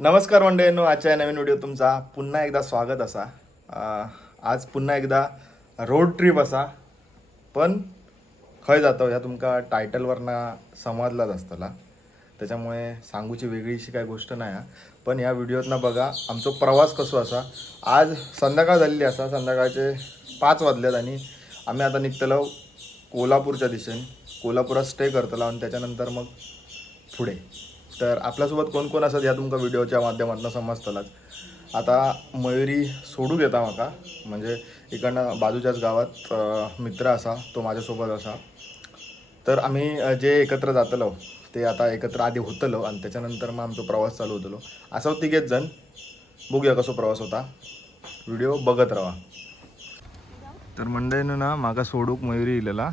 नमस्कार मंडळींनो, आजच्या नवीन व्हिडिओ तुमचा पुन्हा एकदा स्वागत असा. आज पुन्हा एकदा रोड ट्रिप असा, पण खंय जातो ह्या तुमका टायटलवरनं समजलाच असतला, त्याच्यामुळे सांगूची वेगळीशी काही गोष्ट नाही हा. पण ह्या व्हिडिओतनं बघा आमचा प्रवास कसो असा. आज संध्याकाळ झालेली असा, संध्याकाळचे 5 वाजलेत आणि आम्ही आता निघतलो कोल्हापूरच्या दिशेने. कोल्हापुरात स्टे करतलो आणि त्याच्यानंतर मग पुढे. तर आपल्यासोबत कोण कोण असत ह्या तुमका व्हिडिओच्या माध्यमातून समजतलाच. आता मयुरी सोडू घेता माका, म्हणजे इकडनं बाजूच्याच गावात मित्र असा, तो माझ्यासोबत असा. तर आम्ही जे एकत्र जातलो ते आता एकत्र आधी होतलो आणि त्याच्यानंतर मग आमचा प्रवास चालू होतलो. असं 3 जण. बघूया कसो प्रवास होता, व्हिडिओ बघत राहा. तर मंडळीनं ना माका सोडूक मयुरी इलेला,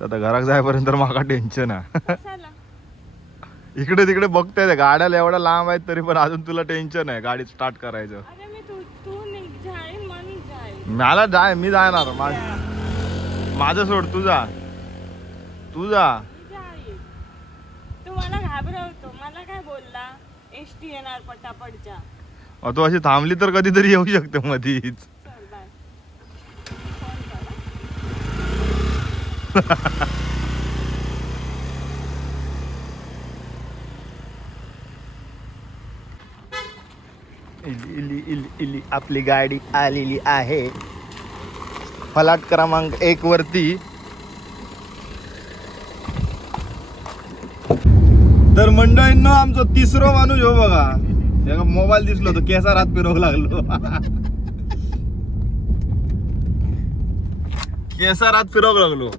तर आता घरात जायपर्यंत माका टेन्शन आहे. इकडे तिकडे बघताय गाड्या एवढ्या लांब आहेत तरी पण अजून तुला टेन्शन आहे गाडी स्टार्ट करायचं. मला जाय, मी जाणार. माझं सोड, तू जा. तू जा. तू मला घाबरवतो. मला काय बोलला एसटी येणार पटापटच्या. तू अशी थांबली तर कधीतरी येऊ शकते मधीच. चल बाय. फोन करा. इली आपली गाडी आलेली आहे फलाट क्रमांक 1 वरती. तर मंडळींनो आमचा तिसरा माणूस हो बघा. मोबाईल दिसलो तो केसार हात फिरवू लागलो. केसार हात फिरवू लागलो.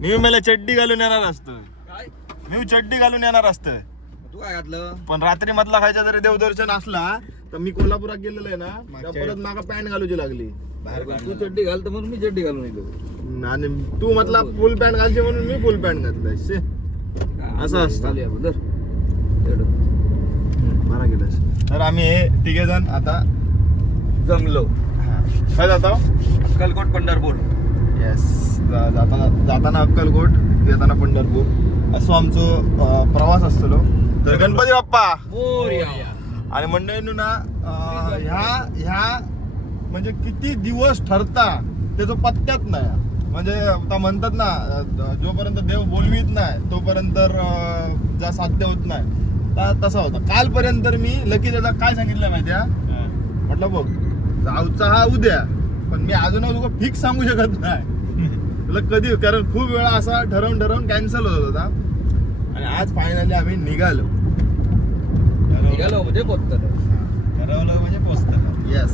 मी मला चड्डी घालून येणार असतं. मी चड्डी घालून येणार असतं. तू काय घातलं? पण रात्री मधला खायचा जरी देवदर्शन असला तर मी कोल्हापुरात गेलेलो आहे ना, परत मागा पॅन्ट घालूची लागली. तू चड्डी घालतो म्हणून मी चड्डी घालून येलो. आणि तू म्हटला फुल पॅन्ट घालची म्हणून मी फुल पॅन्ट घातलाय. असं असतं. बरा गेलास. तर आम्ही हे 3 जण आता जमलो. काय जातो? अक्कलकोट पंढरपूर. येस. जाताना अक्कलकोट, येताना पंढरपूर, असं आमचं प्रवास असतो. तर गणपती बाप्पा मोरया. आणि मंडळींनो ना ह्या म्हणजे किती दिवस ठरता त्याचं पत्त्यात नाही. म्हणजे आता म्हणतात ना, जोपर्यंत देव बोलवीत नाही तोपर्यंत जा साध्य होत नाही. तसा होता कालपर्यंत. मी लकी दादा काय सांगितलं माहितीया, म्हटलं बघ जाऊचा हा उद्या, पण मी अजून तुला फिक्स सांगू शकत नाही तुला कधी, कारण खूप वेळा असा ठरवून कॅन्सल होत होता. आणि आज फायनली आम्ही निघालो म्हणजे पोचतलो. ठरवलं म्हणजे पोचतलो. येस.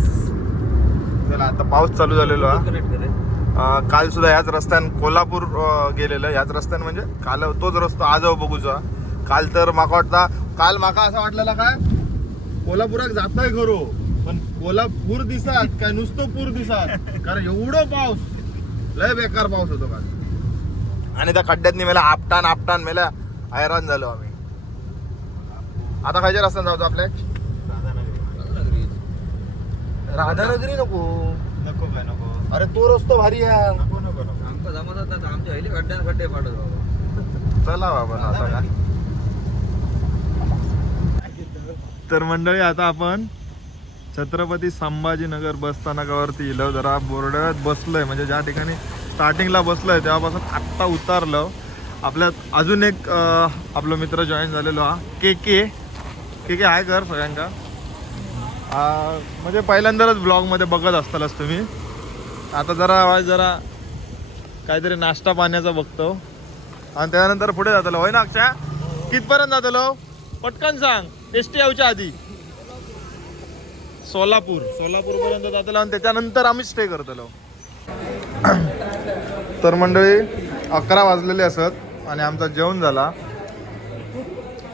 चला आता पाऊस चालू झालेलो हा. काल सुद्धा ह्याच रस्त्याने कोल्हापूर गेलेलं. ह्याच रस्त्याने म्हणजे काल तोच रस्ता आज बघूचा. काल तर माका वाटता, काल माका असं वाटलेला काय कोल्हापुरात जातोय खरो, पण कोल्हापूर दिसत काय नुसतं पूर दिसत, कारण एवढं पाऊस, लय बेकार पाऊस होतो काल. आणि त्या खड्ड्यातनी मेला आपटान मेला हैराण झालो आम्ही. आता खायच्या रस्त्याने जाऊतो आपल्या राधानगरी. नको काय नको. अरे तो रस्ता भारी आहे. आमचा जमत होता आमच्या हिले खड्डे पाडत बाबा. चला बाबा आता काय. तर मंडळी आता आपण छत्रपती संभाजीनगर बसस्थानकावरती इलो. जरा बोर्डात बसलोय, म्हणजे ज्या ठिकाणी स्टार्टिंगला बसलोय तेव्हापासून आत्ता उतारलो. आपल्यात अजून एक आपला मित्र जॉईन झालेलो हा, के के हाय कर सगळ्यांका. म्हणजे पहिल्यांदाच ब्लॉगमध्ये बघत असतालच तुम्ही. आता जरा काहीतरी नाश्ता पाण्याचा बघतो आणि त्यानंतर पुढे जातलो. होय ना अक्षा? कितपर्यंत जातलो पटकन सांग. एसटी यायच्या आधी सोलापूर पर्यंत जातलो आणि त्याच्यानंतर आम्ही स्टे करतलो. तर मंडळी 11 वाजलेले असत आणि आमचा जेवण झाला.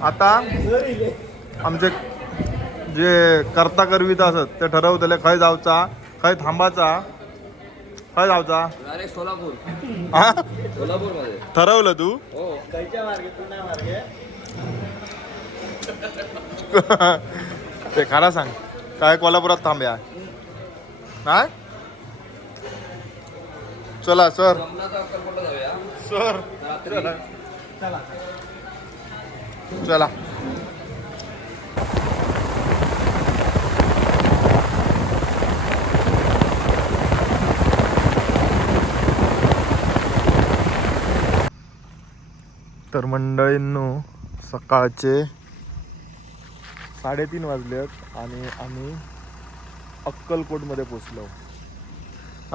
आता आमचे जे करता करविता असत ते ठरवतले खंय जाऊचा, खंय थांबाचा, खंय जाऊचा. डायरेक्ट सोलापूर. हा सोलापूर मध्ये ठरवलं तू? हो. ते खरा सांग, काय कोल्हापुरात थांब्या नाही? चला सर. अक्कलकोटला जाऊया सर रात्री. चला. तर मंडळींनो सकाळचे 3:30 वाजलेत आणि आम्ही अक्कलकोटमध्ये पोचलो.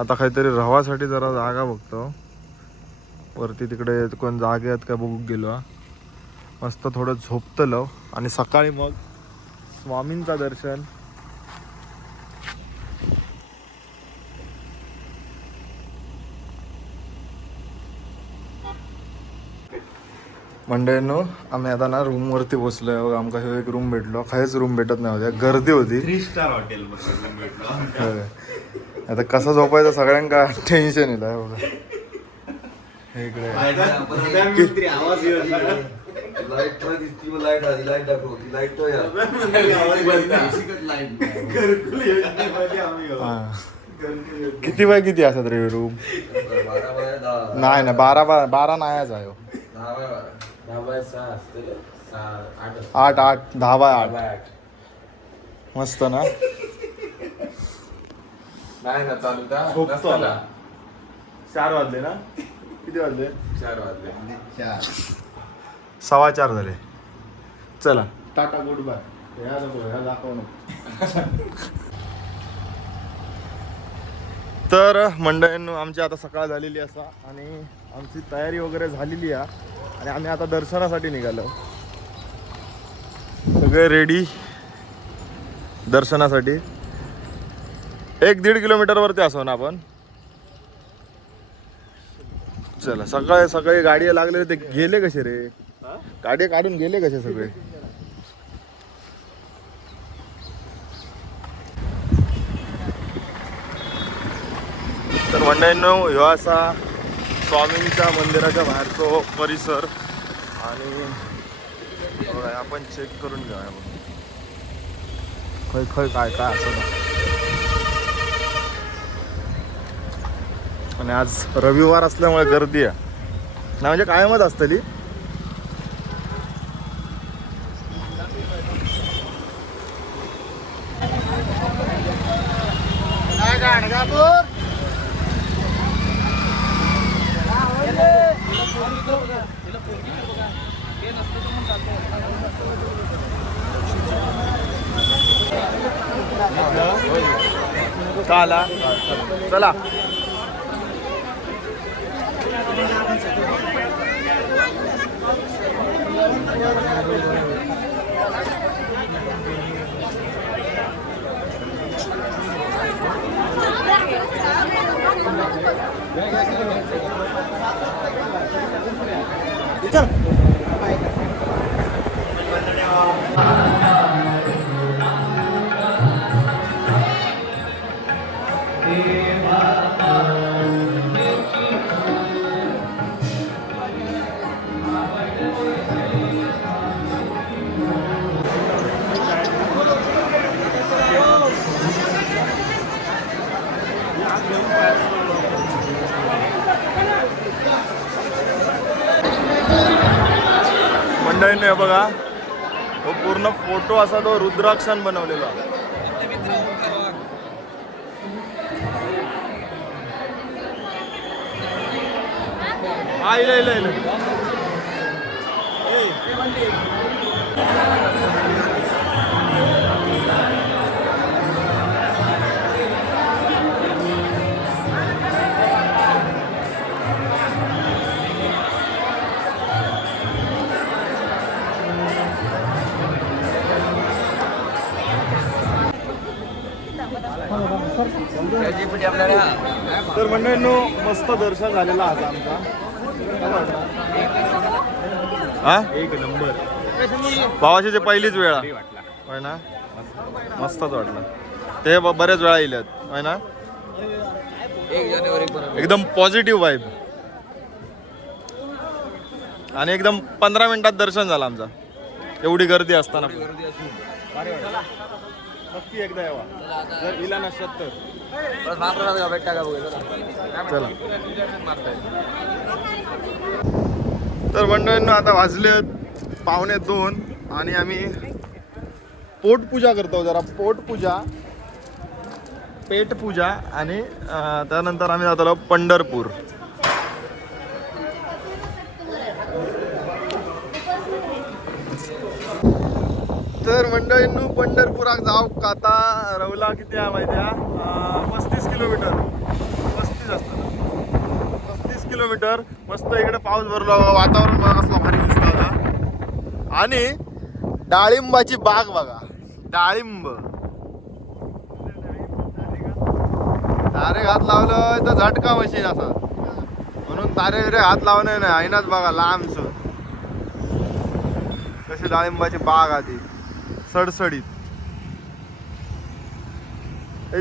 आता काहीतरी राहासाठी जरा जागा बघतो. वरती तिकडे कोण जागे आहेत का बघू गेलो. मस्त थोडं झोपतलो आणि सकाळी मग स्वामींचा दर्शन. मंडळींनो आम्ही आता ना रूमवरती बसलोय. आमका ह्यो एक रूम भेटलो. काहीच रूम भेटत नाही होत्या, गर्दी होती. 3 स्टार हॉटेल भेटलो. होय. आता कसं झोपायचं सगळ्यांका टेन्शन येईल बघा. हे इकडे प्रधानमंत्री आवाज लाईट दिसती, लाईट आली, लाईट दाखवती, लाईट तो या किती बाय किती असतात रे रूम? 12 बाय 10. नाही ना 12 नाहीच आहे. 10 बाय 12. 10 बाय 6 असते रे. 8 10 बाय 8 मस्त ना. नाही ना चालू त्या झोपतो आता. 4 वाजले ना? किती वाजले? 4 वाजले. 4:15 झाले. चला टाटा गुड बाय. ह्या दाखव नको. तर मंडळींनो आमची आता सकाळ झालेली असा आणि आमची तयारी वगैरे झालेली आहे आणि आम्ही आता दर्शनासाठी निघालो. सगळे रेडी दर्शनासाठी. 1-1.5 किलोमीटरवरती असो ना आपण. चला सकाळी सकाळी गाडी लागले ते गेले कसे रे? गाडी काढून गेले कसे सगळे? तर मंडळींनो ह्यो असा स्वामींच्या मंदिराच्या बाहेरचो परिसर आणि बघा आपण चेक करून घेऊया खय खय काय काय असं ना. आणि आज रविवार असल्यामुळे गर्दी आहे ना, म्हणजे कायमच असतली. का आला? चला मंडळीने हे बघा तो पूर्ण फोटो असा तो रुद्राक्षान बनवलेला. हा इले इले इले. तर मंडळींनो मस्त दर्शन झालेला आता आमचा. हा एक नंबर. भावाची पहिलीच वेळा होय ना, मस्तच वाटलं. ते बरेच वेळा येल्यात होय ना. 1 जानेवारी पर्यंत एकदम पॉझिटिव्ह वाईब आणि एकदम 15 मिनिटात दर्शन झालं आमचा. एवढी गर्दी असताना गर्दी असून नक्की एकदा यावा जर इला नसत तर. बस महाप्रसाद भेटता का बघा चला. तर मंडळींनो आता वाजले 1:45 आणि आम्ही पोटपूजा करतो. जरा पोटपूजा पेटपूजा आणि त्यानंतर आम्ही जातो पंढरपूर. तर मंडळींनो पंढरपुराक जाऊ आता रवला किती आहे माहिती आहे 35 किलोमीटर 35 असतं 35 किलोमीटर. मस्त इकडे पाऊस भरला वातावरण बघा कसला भारी दिसतं आता. आणि डाळिंबाची बाग बघा डाळिंब तारे हात लावलं तर झटका मशीन असं म्हणून तारे बिरे हात लावणे नाही ऐनाच बघा लांबच कशी डाळिंबाची बाग आधी सडसडीत.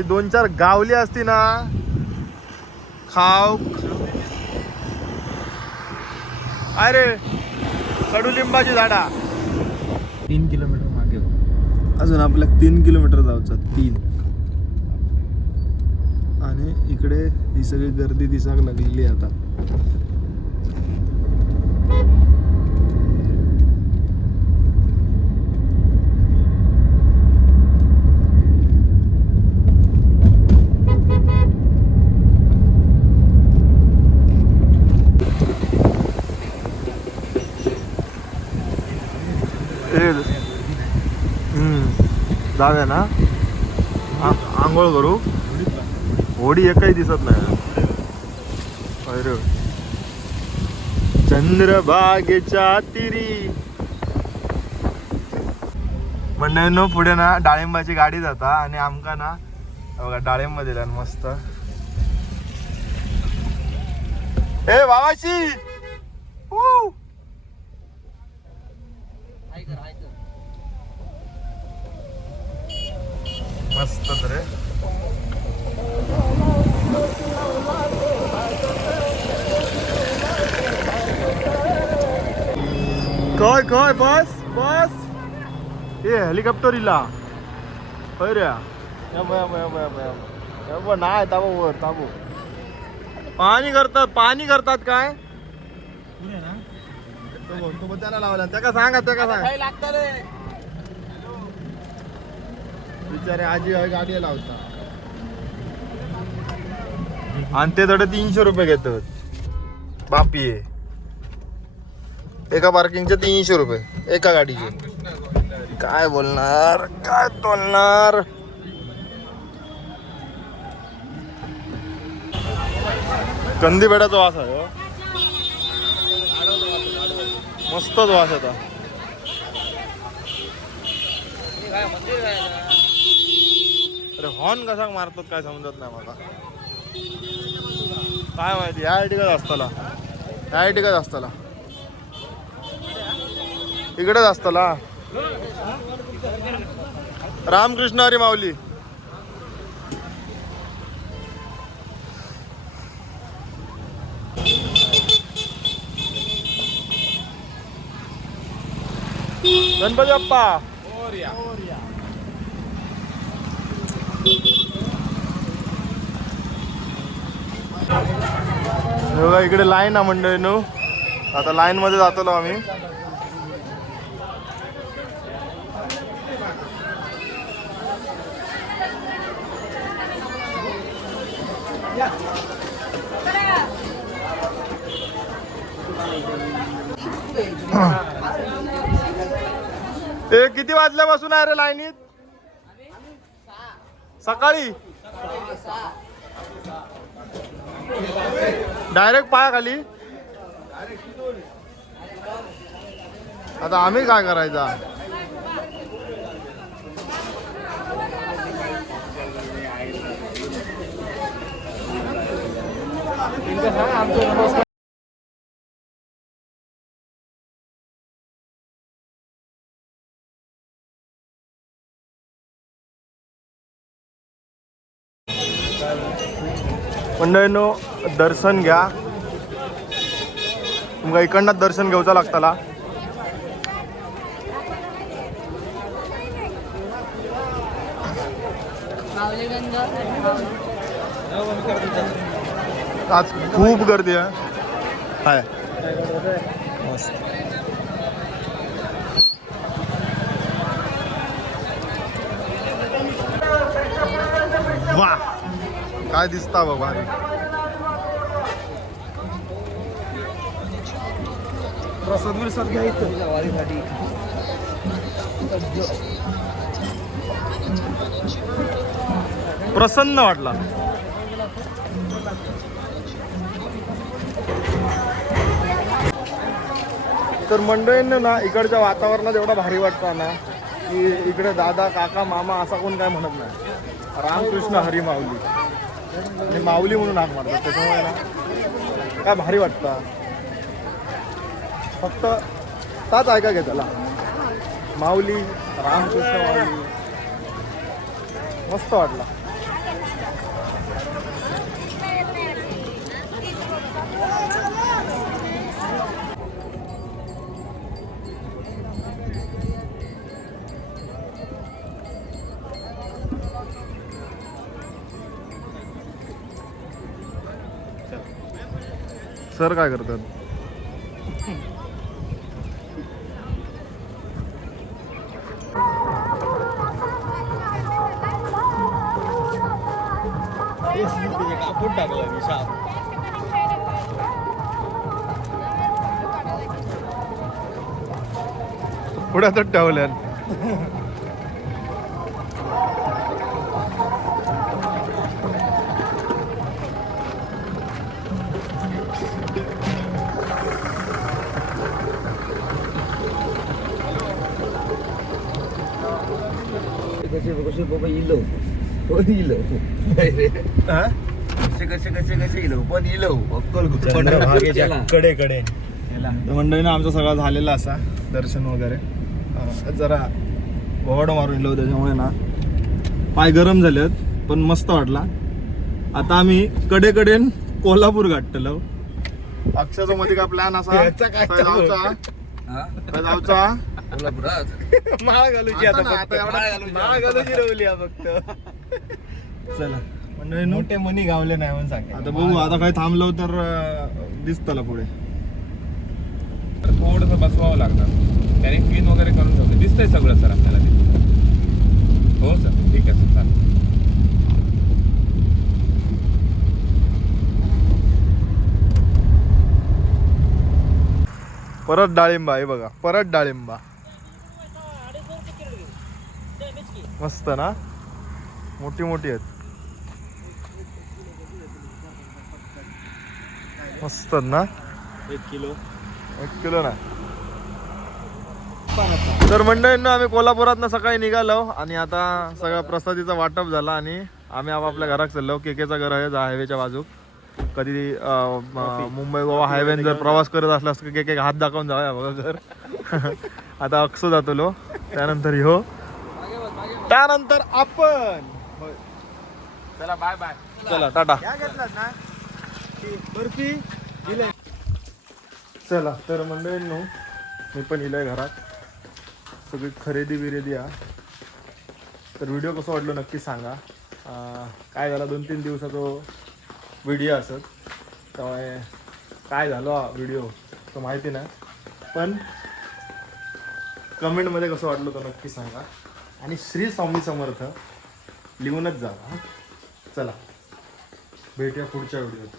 2-4 गावली असती ना खाव अरे कडुलिंबाची झाडा. 3 किलोमीटर मागे अजून आपल्या 3 किलोमीटर जायचं 3. आणि इकडे ही सगळी गर्दी दिसाक लागलेली आता. जाऊया ना आंघोळ करू. होडी एकही दिसत नाही. अरे चंद्रभागेच्या तिरी मंडळींनो पुढे ना डाळिंबाची गाडी जाता आणि आमका ना बघा डाळिंब दिला मस्त. ए बाबाशी मस्त रे. काय काय बस बस ए हेलिकॉप्टर इला होय रे. नाही ताबो वर ताबो पाणी करतात काय तो त्याला लावला त्याका सांगा बिचारे आजी गाडी लावता आणि ते थोडे 300 रुपये घेतात बापी. एका पार्किंगचे 300 रुपये एका गाडीचे. काय बोलणार काय बोलणार. कंदी बेडाचा वास आहे हो. मस्तच वास येता. अरे हॉर्न कसा मारतात काय समजत नाही मला. काय माहिती या ठिकाण असताला इकडेच असताला. रामकृष्ण हरी माऊली. गणपती बाप्पा. बघा इकडे लाईन आहे मंडळींनो. आता लाईन मध्ये जातो आम्ही. ए किती वाजल्यापासून आहे रे लाईनीत. सकाळी डायरेक्ट पायाखाली. आता आम्ही काय करायचा. मंडळींनो दर्शन घ्या. तुमका इकडनं दर्शन घेऊचा लागताला. आज खूप गर्दी आहे. हाय मस्त. वा काय दिसता बघ भारी. प्रसाद घ्या इथं. प्रसन्न वाटला. तर मंडळींना ना इकडच्या वातावरणात एवढा भारी वाटतं ना की इकडे दादा काका मामा असा कोण काय म्हणत नाही. रामकृष्ण हरी माऊली आणि माऊली म्हणून हाक मारतात. त्याच्यामुळे ना काय भारी वाटतं. फक्त ताच ऐका घे त्याला माऊली रामकृष्ण माऊली मस्त वाटला. सर काय करतात? कापून टाकला मी शाप. पुढ्यातच ठेवल्या. कसे बाबा इलो पण इलो कसे इलो पण इलो अक्कल कडे कडे मंडळीनं आमचा सगळा झालेला असा दर्शन वगैरे. जरा बोवाडं मारून गेलो त्याच्यामुळे ना पाय गरम झालेत पण मस्त वाटला. आता आम्ही कडेकडेन कोल्हापूर गाठलो. अक्षरचा मध्ये का प्लॅन असा जाऊचा माळ घालूची आता माळ घालूची रवली फक्त. चला म्हणजे मोठे मनी गावले नाही म्हणून सांग. आता बघू आता काही थांबलो तर दिसतला पुढे. थोडंसं बसवावं लागणार. त्याने क्लीन वगैरे करून ठेवलं. दिसतंय सगळं सर आपल्याला ते. हो सर ठीक आहे सर चालेल. परत डाळिंबा आहे बघा. परत डाळिंबा मस्त ना मोठी मोठी आहेत मस्त ना. 1 किलो ना. तर मंडळींना आम्ही कोल्हापुरातनं सकाळी निघालो आणि आता सगळा प्रसादीचा वाटप झाला आणि आम्ही आपापल्या घरात चाललो. केकेचं घर आहे हायवेच्या बाजूक. कधी मुंबई गोवा हायवेन जर प्रवास करत असलास की केके हात दाखवून जाऊया बघा घर. आता अक्षो जातलो त्यानंतर ह्यो त्यानंतर आपण. चला बाय बाय. चला टाटा. बर्फी चला. तर मंडळींनो मी पण इलंय घरात. सगळी खरेदी बिरेदी हा. तर व्हिडिओ कसं वाटलं नक्की सांगा. काय झाला 2-3 दिवसाचा व्हिडिओ असत त्यामुळे काय झालं हा व्हिडिओ तर माहिती नाही. पण कमेंटमध्ये कसं वाटलं तर नक्की सांगा. आणि श्री स्वामी समर्थ लिहूनच जा. चला भेटूया पुढच्या व्हिडिओत.